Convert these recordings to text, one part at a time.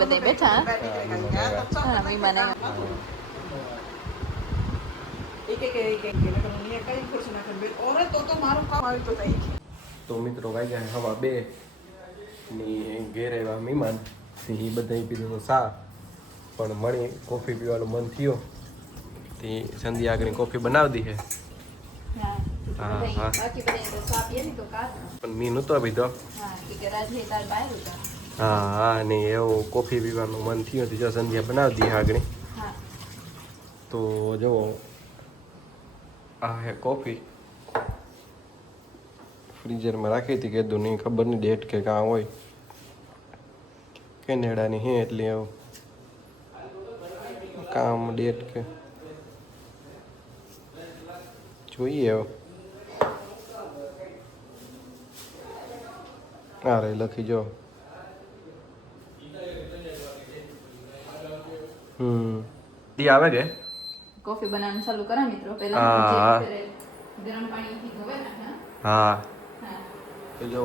બધા બેઠા હા વિમાન તો મિત્રો વાગ્યા હવા 2 ની ઘેર આવ્યા મહેમાન એ બધા પીધું સા પણ મણી કોફી પીવાનું મન થયો તે સંધ્યા આગળ કોફી બનાવી દી પણ મી નહોતો પીધો હા ને એવું કોફી પીવાનું મન થયું જો સંધ્યા બનાવી દી આગળ તો જો આ હે કોફી ફ્રીઝરમાં રાખી હતી કીધું નહીં ખબર નહીં ડેટ કે કાં હોય કેનેડાની હે એટલે એવું કામ ડેટ કે જોઈએ હવે અરે લખી જો દી આવે કે કોફી બનાવવાનું ચાલુ કરા મિત્રો પહેલા ગરમ પાણીથી ધોવે નાખા હા તો જો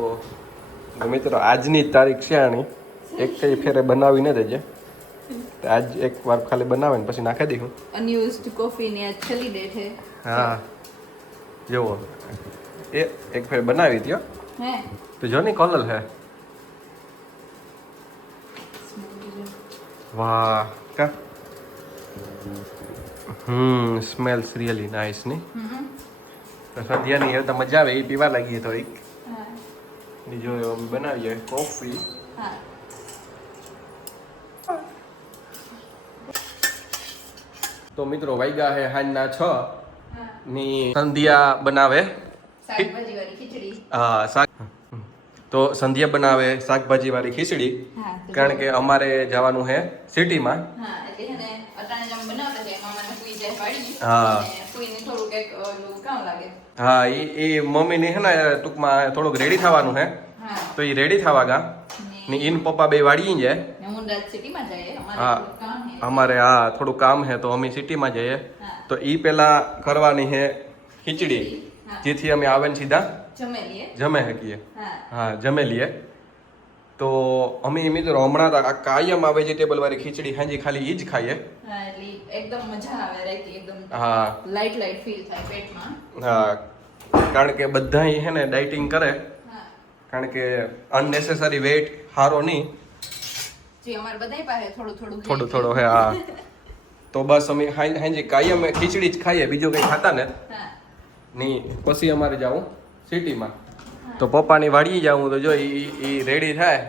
મિત્રો આજની તારીખ છે આની એક કઈ ફેરે બનાવી ન દેજે આજ એક વાર ખાલી બનાવે ને પછી નાખી દઈશું અનયુઝડ કોફી ની આ છેલ્લી ડેટ છે હા જોવો એ એક ફેર બનાવી હતી હે તો જો ની કલર હે વાહ કા સ્મેલ્સ રિયલી નાઇસ ની તો સદ્યાની એ તો મજા આવે એ પીવા લાગી થોડીક બીજો અમે બનાવીએ કોફી તો મિત્રો વાગ્યા હે હાંજના 6 ની સંધ્યા બનાવે શાકભાજી વાળી ખીચડી હા શાક તો સંધ્યા બનાવે શાકભાજી વાળી ખીચડી કારણ કે અમારે જવાનું હે સિટીમાં હા એટલે હે ને અટાણે જમ બનાવતા છે મામાને પૂઈ જાય વાડી હા પૂઈને થોડું એક કામ લાગે હા એ મમ્મીને હે ને ટૂંકમાં થોડુંક રેડી થવાનું હે તો એ રેડી થવા ગા ને ઇન પપ્પા બે વાડી જાય હું રાત સિટીમાં જઈએ હા અમારે હા થોડું કામ હે તો અમે સિટીમાં જઈએ તો ઈ પેલા કરવાની હે ખીચડી જેથી અમે આવે ને સીધા જમે શકીએ હા જમે લઈએ તો અમે મિત્રો હમણાં કાયમ આ વેજીટેબલ વાળી ખીચડી હાજી ખાલી ઈ જ ખાઈએ એકદમ મજા આવે એકદમ હા લાઈટ લાઈટ ફીલ થાય પેટમાં હા કારણ કે બધા હે ને ડાયટિંગ કરે કારણ કે અનનેસેસરી વેઇટ હારો નહીં જી અમાર બધાય પાસે થોડું હે હા તો બસ અમે હાજી કાયમ ખીચડી જ ખાઈએ બીજું કંઈ ખાતા ને નહીં પછી અમારે જાવું સિટીમાં તો પપ્પાની વાડીએ જાવું તો જો એ રેડી થાય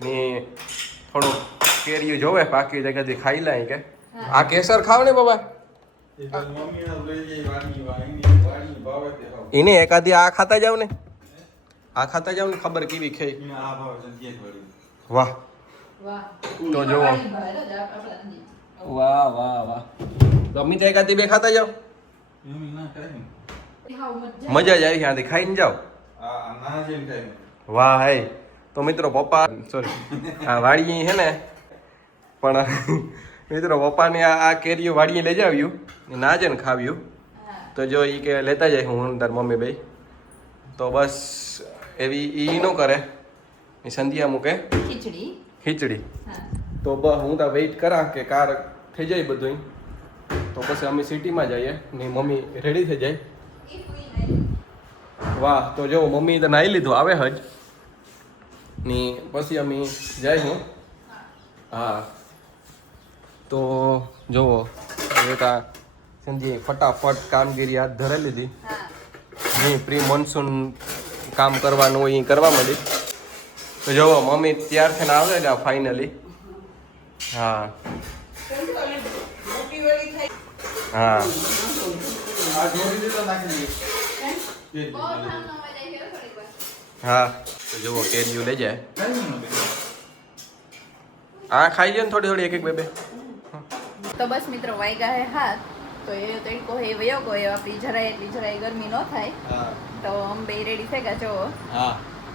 ને થોડું કેરીયું જોવે પાકી જગ્યાથી ખાઈ લે કે આ કેસર ખાવ ને બાબા એને એકાદી આ ખાતા જાવ ને આ ખાતા જાવ ને ખબર કેવી ખાઈ વાહ તો જો વાહ વાહ વાહ તો અમી તો એકાદી બે ખાતા જાવ મજા જ આવી ત્યાંથી ખાઈને જાઓ વાહ હે તો મિત્રો પપ્પા સોરી આ વાડી હે ને પણ મિત્રો પપ્પાને આ કેરીઓ વાડીએ લઈ જાવ્યું ના જ ને ખાવ્યું તો જો એ કે લેતા જાય હું તાર મમ્મી ભાઈ તો બસ એવી એ ન કરે એ સંધ્યા મૂકે ખીચડી તો બસ હું તો વેઇટ કરા કે કાર થઈ જાય બધું તો પછી અમે સિટીમાં જઈએ ને મમ્મી રેડી થઈ જાય વાહ તો જો મમ્મી તો નાહી લીધું આવે હજ ની પછી અમે જાય હું હા તો જુઓ બેટા સંજય ફટાફટ કામગીરી હાથ ધરે લીધી નહીં પ્રી મોન્સૂન કામ કરવાનું હોય એ કરવા માંડી તો જુઓ મમ્મી તૈયાર થઈને આવે ને ફાઇનલી હા હા હા તો જુઓ કેરીયું લઈ જાય હા ખાઈ લે ને થોડી થોડી એક બે તો બસ મિત્રો વાગ્યા હે હાથ તો એ તડકો હે વયો ગયો આપણી જરાય ગરમી ન થાય તો અમે બે રેડી થઈ ગયા જો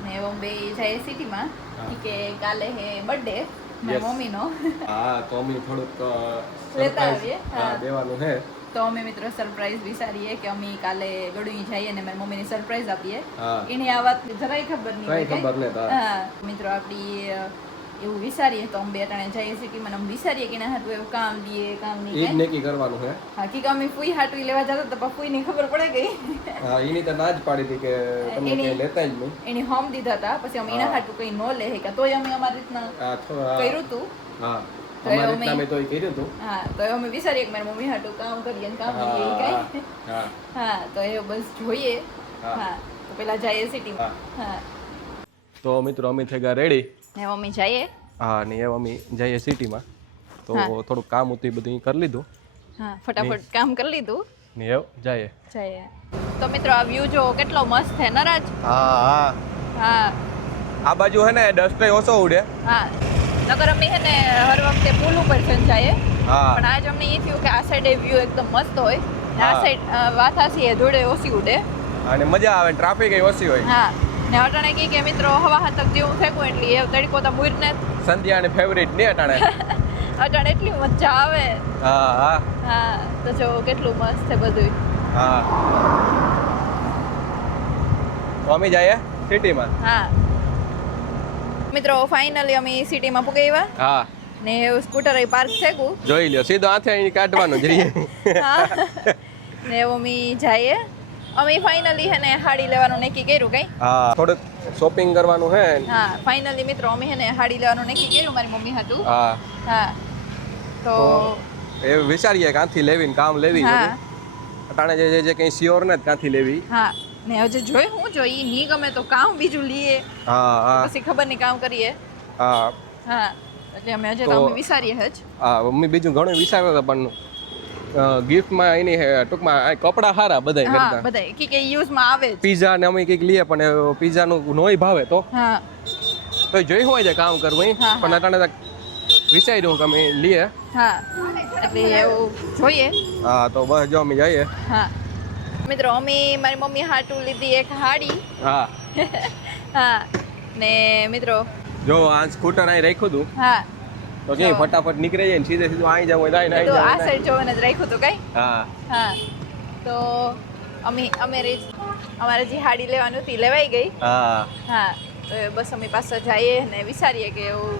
ને અમે બે જાય સિટીમાં કે કાલે હે બર્થડે મારી મમ્મીનો હા તો અમે થોડુંક લેતા આવીએ દેવાનું હે તો અમે મિત્રો સરપ્રાઈઝ વિચારીએ કે અમે કાલે ગળુઈ જઈએ ને મારી મમ્મીને સરપ્રાઈઝ આપીએ એને આ વાત જરાય ખબર નહીં હા મિત્રો આપણી એવું વિચારીએ તો અમે બે ત્રણે જઈએ સિટીમાં અમે વિચારીએ કે ના હાટું એવું કામ દઈએ કામ એ જ નહીં નક્કી કરવાનું છે. હાકી અમે ફૂઈ હાટું લેવા જતા તો ફૂઈને ખબર પડે ગઈ હા એની તો ના જ પાડી હતી કે તમે એની- ક્યાંય લેતા જ નહીં. એની હોમ દીધા હતા પછી અમે એના હાટું કઈ ન લે કે તોય અમે અમારી રીતના આ કર્યું હતું હા તો અમારી અમે- રીતના મેં તો એ કર્યું હતું. હા તો અમે વિચારીએ કે મારી મમ્મી હાટું કામ કરીએ ને કામ કરીએ ઈ હા કઈ હા હા તો એ બસ જોઈએ હા. હા તો પેલા જઈએ સિટીમાં હા તો મિત્રો અમે થઈ ગયા રેડી. ને મમ્મી જઈએ હા ને એમ અમે જઈએ સિટીમાં તો હા. થોડુંક કામ હતું એ બધું કરી લીધું હા ફટાફટ કામ કરી લીધું ને એવ જઈએ. જઈએ તો મિત્રો આ વ્યૂ જો કેટલો મસ્ત છે નરાજ હા હા હા આ બાજુ હે ને ડસ્ટ ઓછો ઉડે. હા નગર અમે છે ને હર વખતે પુલ ઉપર જઈએ હા પણ આજ અમને એ થયું કે આ સાઈડે વ્યૂ એકદમ મસ્ત હોય ને આ હા. સાઈડ વાથાસી એ ધૂળે ઓછી ઉડે અને મજા આવે ટ્રાફિક એ ઓછી હોય. હા ને અટાણે કહે કે મિત્રો હવા હાથક જેવું ફેંકું એટલી એ તડકો તો મુરને સંધ્યાની ફેવરિટ નહીં અટાણે. અટાણે એટલી મજા આવે હા હા હા તો જો કેટલું મસ્ત છે બધું હા તો અમે જઈએ સિટીમાં. હા મિત્રો ફાઇનલી અમે સિટીમાં પૂગી આવ્યા હા ને સ્કૂટર અહીં પાર્ક થયું જોઈ લ્યો સીધો હાથે અહીં કાઢવાનું જ રહીએ. હા ને અમે જઈએ અમે ફાઇનલી હે ને હાડી લેવાનું નક્કી કર્યું કઈ હા થોડુંક શોપિંગ કરવાનું હે. હા ફાઇનલી મિત્રો અમે હે ને હાડી લેવાનું નક્કી કર્યું મારી મમ્મી હતું હા હા તો એ વિચારીએ ક્યાંથી લેવી ને કામ લેવી હા બધી. અટાણે જે કંઈ શ્યોર ને ક્યાંથી લેવી. હા ને હજુ જોઈ હું જોઈ ની ગમે તો કામ બીજું લઈએ હા હા પછી ખબર નહીં કામ કરીએ હા હા એટલે અમે હજુ તો તો- અમે વિચારીએ જ હા મમ્મી બીજું ઘણું વિચારતા હતા પણ ગિફ્ટમાં એની ટૂંકમાં આ કપડાં સારા બધા હા કરતા. બધા કે યુઝમાં આવે જ પીઝા ને અમે કંઈક લઈએ પણ પીઝાનું નોય ભાવે તો હા જોઈ હોય છે કામ કરવું ઈ. હા, પણ અટાણે તો વિચાર્યું કે અમે લઈએ. હા એટલે એવું જોઈએ હા તો બસ જો અમે જઈએ. હા મિત્રો અમે મારી મમ્મી હાટું લીધી એક હાડી હા હા ને મિત્રો જો આ સ્કૂટર અહીં રાખ્યું હતું હા તો કે ફટાફટ નીકળી જાય ને સીધે સીધું અહીં જવું હોય તો અહીં તો આ જવું. સાઈડ જોવાને જ રાખ્યું હતું કઈ હા હા તો અમારે જે હાડી લેવાનું હતી લેવાઈ ગઈ હા હા તો બસ અમે પાછા જઈએ ને વિચારીએ કે એવું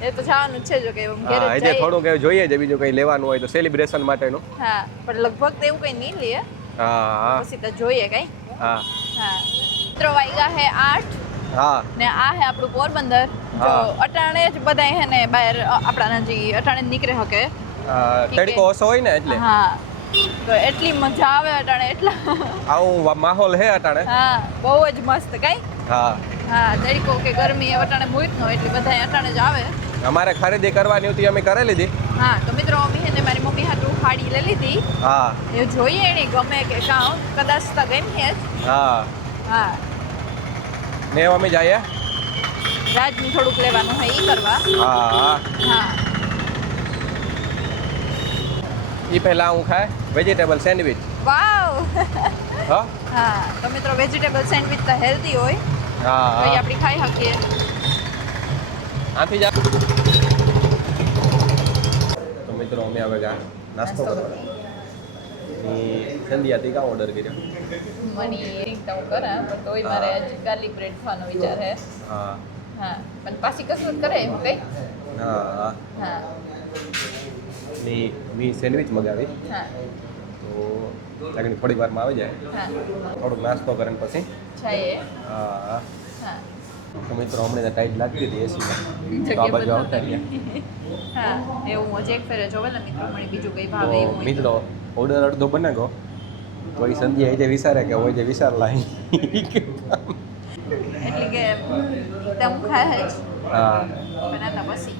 એ તો જવાનું જ છે જો કે હા ઘરે જ એટલે જઈએ થોડુંક એવું જોઈએ છે બીજું કંઈ લેવાનું હોય તો સેલિબ્રેશન માટેનું. હા પણ લગભગ તો એવું કંઈ નહીં લઈએ હા હા પછી તો જોઈએ કઈ હા હા મિત્રો વાગ્યા હે 8 હા ને આ હે આપણું પોરબંદર જો હા. અટાણે જ બધાય હે ને બહાર આપણા નજી અટાણે જ નીકળે હકે તડકો ઓછો હોય ને એટલે હા તો એટલી મજા આવે અટાણે એટલા આવું માહોલ હે અટાણે. હા બહુ જ મસ્ત કઈ હા હા તડકો કે ગરમી અટાણે મુઈત નો એટલે બધા અટાણે જ આવે અમારે ખરીદી કરવાની હતી અમે કરી લીધી. હા તો મિત્રો અમે હે ને મારી મમ્મી હાટું હાડી લઈ લીધી હા એ જોઈએ એની ગમે કે કાં કદાચ તો ગમી જ હા હા ને અમે જઈએ. રાજનું થોડુંક લેવાનું હોય ઈ કરવા હા હા હા એ પહેલા હું ખાય વેજીટેબલ સેન્ડવિચ. વાવ હા હા તો મિત્રો વેજીટેબલ સેન્ડવિચ તો હેલ્ધી હોય હા તો એ હા આપણે ખાઈ શકીએ આથી જા. તો મિત્રો અમે હવે નાસ્તો કરવા સંધ્યાથી કાં ઓર્ડર કર્યો. મની રિંગ તો હું કરા પણ તોય મારે આજ ગાર્લિક બ્રેડ ખાવાનો વિચાર છે હા હા પણ પાછી કસરત કરે હું કઈ હા હા હા ને મેં સેન્ડવિચ મગાવી હા તો લાગણી થોડી વારમાં આવી જાય હા થોડોક નાસ્તો કરીને પછી. છે હા હા હા તો મિત્રો હમણાં ટાઈટ લાગતી હતી એસીમાં તો આ જગ્યા બાજુ આવતા બદલાવી. રહ્યા. હા એવું હજી એક ફેરે જોવે ને મિત્રો મને બીજું કઈ ભાવે તો એવું હોય તો. મિત્રો ઓર્ડર અડધો બનાવો તો એ સંધ્યા જે વિચારે કે હોય જે વિચાર લાવી. એટલે કે તમ ખાય જ હા પણ આતા પછી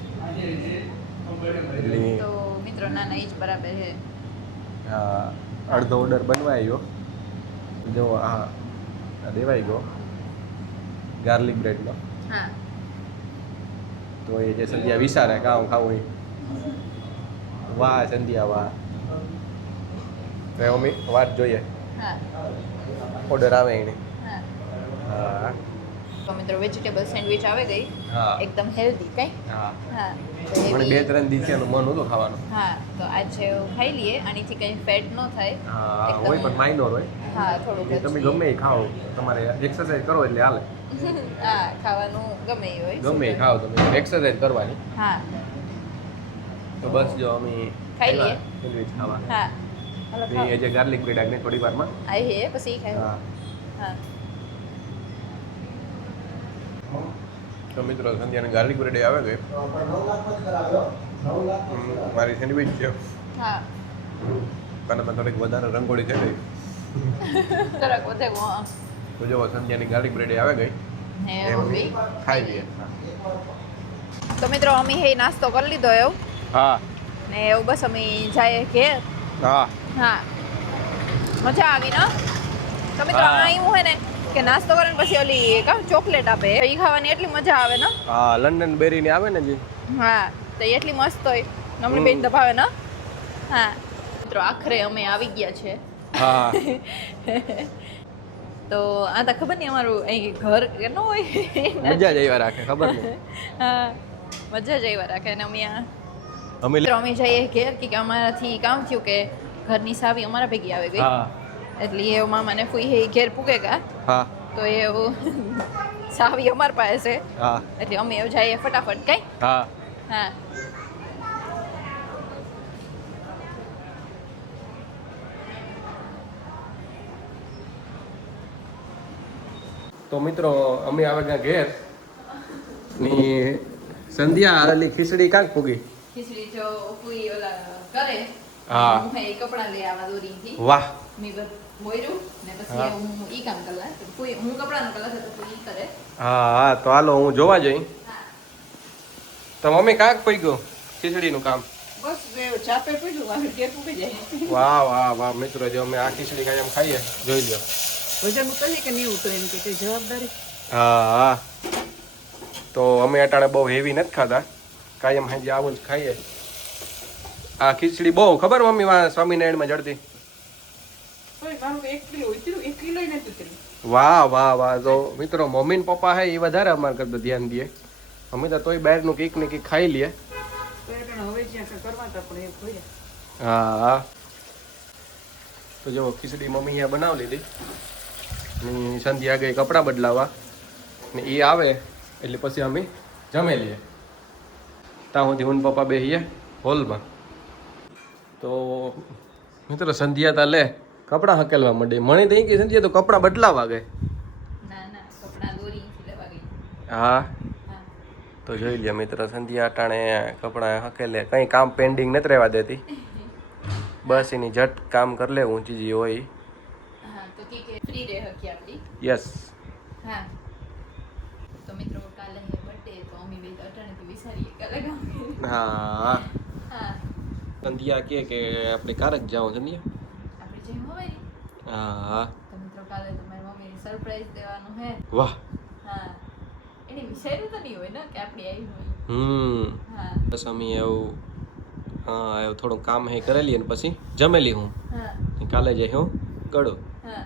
એટલે તો મિત્રો ના ના એ જ બરાબર છે હા અડધો ઓર્ડર બનવા આવ્યો જો આ દેવાઈ ગયો ગાર્લિક બ્રેડનો. હા તો એ જે સંધ્યા વિચારે કામ ખાવું એ વાહ સંધ્યા વાહ. તો અમે વાત જોઈએ હા ઓર્ડર આવે એને. હા હા તો મિત્રો વેજીટેબલ સેન્ડવિચ આવે ગઈ હા એકદમ હેલ્ધી કઈ હા હા તો મને એવી 2-3 દિવસનું મન હતું ખાવાનું. હા તો આજે ખાઈ લઈએ આનીથી કંઈ ફેટ ન થાય હા એકદમ- હોય પણ માઇનોર હોય. હા થોડુંક એ તમે જ. ગમે એ ખાઓ તમારે એક્સરસાઇઝ કરો એટલે હાલે. હા ખાવાનું ગમે એ હોય ગમે એ ખાઓ તમે એક્સરસાઇઝ કરવાની. હા તો બસ જો અમે ખાઈ લઈએ. સેન્ડવિચ ખાવા. હા હાલો તો એ જે ગાર્લિક બ્રેડ આગને થોડી વારમાં. આઈ હે પછી ખાઈ હા હા તો મિત્રો સંધ્યાને ગાર્લિક બ્રેડ આવે ગઈ. મારી સેન્ડવિચ છે હા અને થોડીક વધારે રંગોળી થઈ ગઈ. જરાક વધે હા તો જો સંધ્યાની ગાર્લિક બ્રેડ આવે ગઈ. ને એ મમ્મી ખાઈ લઈએ. તો મિત્રો અમે હે નાસ્તો કરી લીધો એવું હા ને એવું બસ અમે જાય ઘેર હા હા મજા આવી ને તો મિત્રો હા. આ એવું હોય ને કે નાસ્તો કરીને પછી ઓલી કાં ચોકલેટ આપે એ ખાવાની એટલી મજા આવે ને હા લંડન બેરીની આવે ને જે. હા તો એ એટલી મસ્ત હોય નમણી બેન દબાવે ને હા મિત્રો આખરે અમે આવી ગયા છે હા તો આ તો ખબર નહીં અમારું અહીં ઘર કે ન હોય મજા જ આવ્યા રાખે ખબર નહીં. હા મજા જ આવ્યા રાખે અને અમે આ અમે મિત્રો અમે જઈએ ઘેર કે અમારાથી કામ થયું કે ઘરની સાવી અમારા ભેગી આવી ગઈ હા એટલે એ મામાને ફૂઈ હે ઘેર પૂગે ગા હા તો એવું સાવી અમાર પાસે છે હા એટલે અમે એવું જઈએ ફટાફટ કઈ હા હા તો મિત્રો અમે આવે ગયા ઘેર ની સંધ્યા આલી ખીચડી કાંક પૂગી. ખીચડી જો ફૂઈ ઓલા કરે હા. હું હે કપડા લઈ આવા દોરીથી વાહ મેં બધું બોયરું ને પછી હા. હું ઈ કામ કરલા ફૂઈ હું કપડાનું કલા તો ફૂઈ ઈ કરે હા હા તો હાલો હું જોવા જઈ. હા તો મમ્મી કાંક પડી ગયું ખીચડીનું કામ. બસ ચાપે પૂછ્યું મારે ઘેર પૂગી જાય વાહ વાહ વાહ મિત્રો જો અમે આ ખીચડી કાંઈ એમ ખાઈએ જોઈ લો. વજન ઉતરીએ કે નહીં ઉતરે એમ કે જવાબદારી હા હા તો અમે અટાણે બહુ હેવી નથી ખાતા કાયમ હાજી આવું જ ખાઈએ. આ ખીચડી બહુ ખબર મમ્મી સ્વામિનારાયણમાં જડતી. વાહ વાહ વાહ તો મિત્રો મમ્મી ને પપ્પા હે એ વધારે અમારા કરતા ધ્યાન દે. અમે તો તોય બહારનું કંઈક ને કંઈક ખાઈ લઈએ. હા હા તો જો ખીચડી મમ્મી અહીંયા બનાવી લીધી ને સંધ્યા ગઈ કપડાં બદલાવા ને એ આવે એટલે પછી અમે જમી લઈએ. ત્યાં સુધી હું ને પપ્પા બેસીએ હોલમાં. તો મિત્રો સંધ્યા તા લે કપડાં હકેલવા માંડી મણી થઈ ગઈ સંધ્યા તો કપડાં બદલાવા ગઈ. ના ના કપડા દોરીથી લેવા ગઈ હા હા તો જોઈ લે મિત્રો સંધ્યા અટાણે કપડાં હકેલે કંઈ કામ પેન્ડિંગ નથી રહેવા દેતી. બસ એની ઝટ કામ કરી લે ઊંચી જે હોય. હા તો કે ફ્રી રહે હકી આપણી યસ હા તો મિત્રો કાલે હે બર્થડે તો અમે બે અટાણેથી વિચારીએ કાલે ગામ હા હા સંધ્યા કે આપણે કારક જાઓ સંધ્યા. આપણે જેમ હોય ને હા તો મિત્રો કાલે તમારી મમ્મીને સરપ્રાઈઝ દેવાનું હે વાહ હા એને વિચાર્યું તો નહીં હોય ને કે આપણે આવી હોય હા બસ અમે એવું હા એવું થોડું કામ હે કરેલી ને પછી જમેલી હું હા કાલે જઈ હું કડું. હા